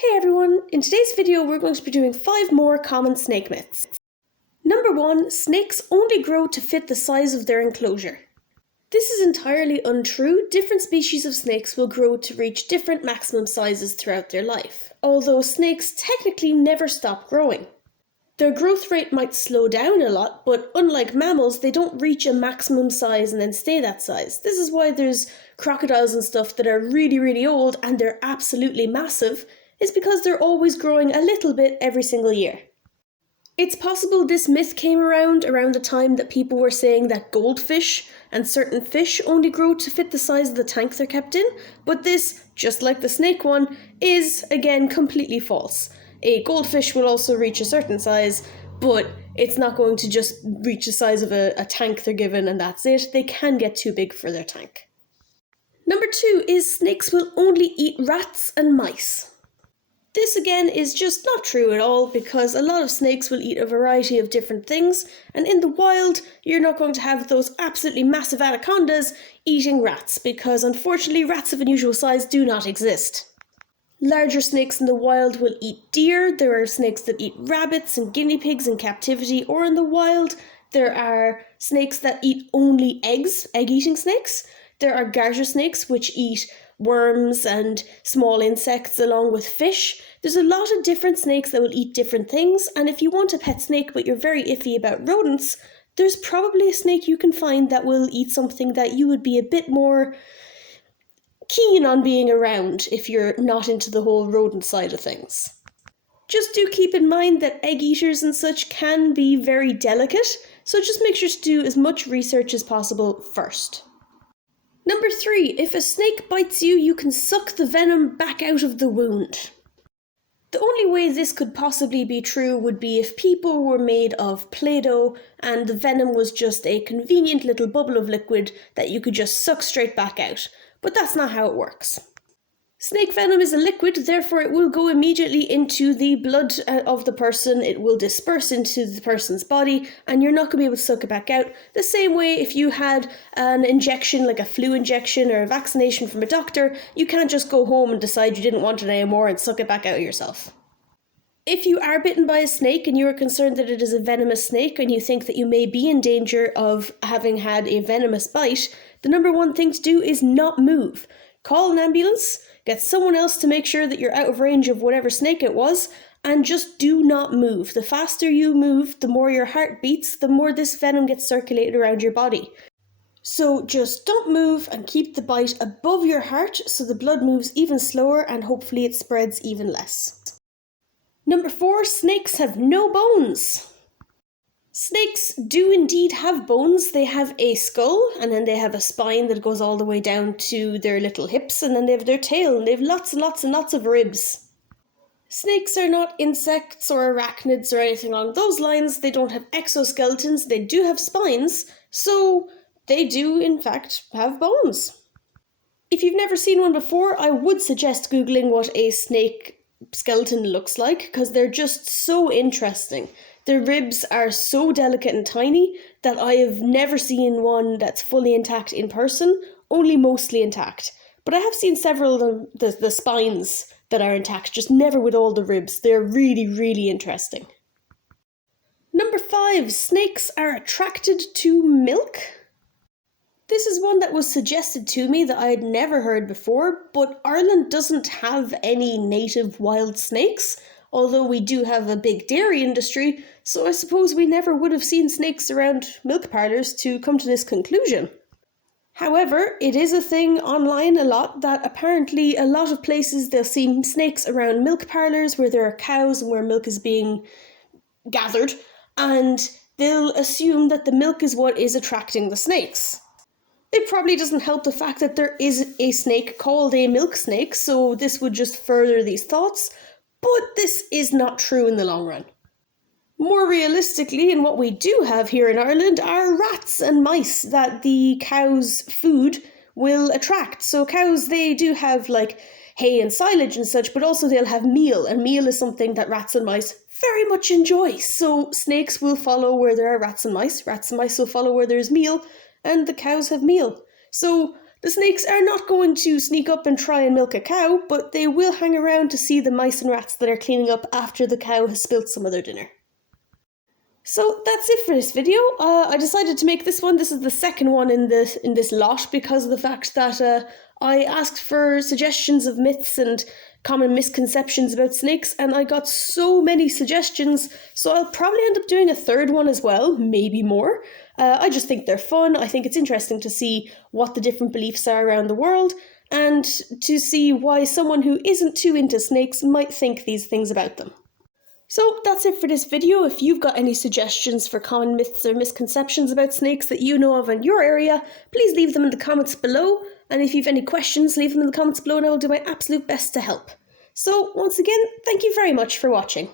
Hey everyone, in today's video we're going to be doing 5 more common snake myths. Number 1, snakes only grow to fit the size of their enclosure. This is entirely untrue. Different species of snakes will grow to reach different maximum sizes throughout their life, although snakes technically never stop growing. Their growth rate might slow down a lot, but unlike mammals, they don't reach a maximum size and then stay that size. This is why there's crocodiles and stuff that are really old and they're absolutely massive, is because they're always growing a little bit every single year. It's possible this myth came around the time that people were saying that goldfish and certain fish only grow to fit the size of the tank they're kept in, but this, just like the snake one, is, again, completely false. A goldfish will also reach a certain size, but it's not going to just reach the size of a tank they're given and that's it. They can get too big for their tank. Number 2 is snakes will only eat rats and mice. This again is just not true at all, because a lot of snakes will eat a variety of different things, and in the wild you're not going to have those absolutely massive anacondas eating rats, because unfortunately rats of unusual size do not exist. Larger snakes in the wild will eat deer. There are snakes that eat rabbits and guinea pigs in captivity or in the wild. There are snakes that eat only eggs, egg-eating snakes. There are garter snakes which eat worms and small insects along with fish. There's a lot of different snakes that will eat different things, and if you want a pet snake but you're very iffy about rodents, there's probably a snake you can find that will eat something that you would be a bit more keen on being around if you're not into the whole rodent side of things. Just do keep in mind that egg eaters and such can be very delicate, so just make sure to do as much research as possible first. Number 3, if a snake bites you, you can suck the venom back out of the wound. The only way this could possibly be true would be if people were made of Play-Doh and the venom was just a convenient little bubble of liquid that you could just suck straight back out. But that's not how it works. Snake venom is a liquid, therefore it will go immediately into the blood of the person, it will disperse into the person's body, and you're not going to be able to suck it back out. The same way if you had an injection, like a flu injection or a vaccination from a doctor, you can't just go home and decide you didn't want it anymore and suck it back out yourself. If you are bitten by a snake and you are concerned that it is a venomous snake and you think that you may be in danger of having had a venomous bite, the number 1 thing to do is not move. Call an ambulance, get someone else to make sure that you're out of range of whatever snake it was, and just do not move. The faster you move, the more your heart beats, the more this venom gets circulated around your body. So just don't move and keep the bite above your heart so the blood moves even slower and hopefully it spreads even less. Number 4, snakes have no bones. Snakes do indeed have bones. They have a skull, and then they have a spine that goes all the way down to their little hips, and then they have their tail, and they have lots and lots of ribs. Snakes are not insects or arachnids or anything along those lines. They don't have exoskeletons. They do have spines, so they do in fact have bones. If you've never seen one before, I would suggest Googling what a snake skeleton looks like, because they're just so interesting. Their ribs are so delicate and tiny that I have never seen one that's fully intact in person, only mostly intact. But I have seen several of them, the spines that are intact, just never with all the ribs. They're really interesting. Number 5, snakes are attracted to milk. This is one that was suggested to me that I had never heard before, but Ireland doesn't have any native wild snakes, although we do have a big dairy industry, so I suppose we never would have seen snakes around milk parlours to come to this conclusion. However, it is a thing online a lot that apparently a lot of places they'll see snakes around milk parlours where there are cows and where milk is being gathered, and they'll assume that the milk is what is attracting the snakes. It probably doesn't help the fact that there is a snake called a milk snake, so this would just further these thoughts, but this is not true in the long run. More realistically, and what we do have here in Ireland are rats and mice that the cow's food will attract. So cows, they do have like hay and silage and such, but also they'll have meal, and meal is something that rats and mice very much enjoy. So snakes will follow where there are rats and mice will follow where there's meal, and the cows have meal. So The snakes are not going to sneak up and try and milk a cow, but they will hang around to see the mice and rats that are cleaning up after the cow has spilt some of their dinner. So that's it for this video. I decided to make this one. This is the second one in this lot because of the fact that I asked for suggestions of myths and common misconceptions about snakes, and I got so many suggestions, so I'll probably end up doing a third one as well, maybe more. I just think they're fun. I think it's interesting to see what the different beliefs are around the world, and to see why someone who isn't too into snakes might think these things about them. So that's it for this video. If you've got any suggestions for common myths or misconceptions about snakes that you know of in your area, please leave them in the comments below. And if you've any questions, leave them in the comments below and I will do my absolute best to help. So once again, thank you very much for watching.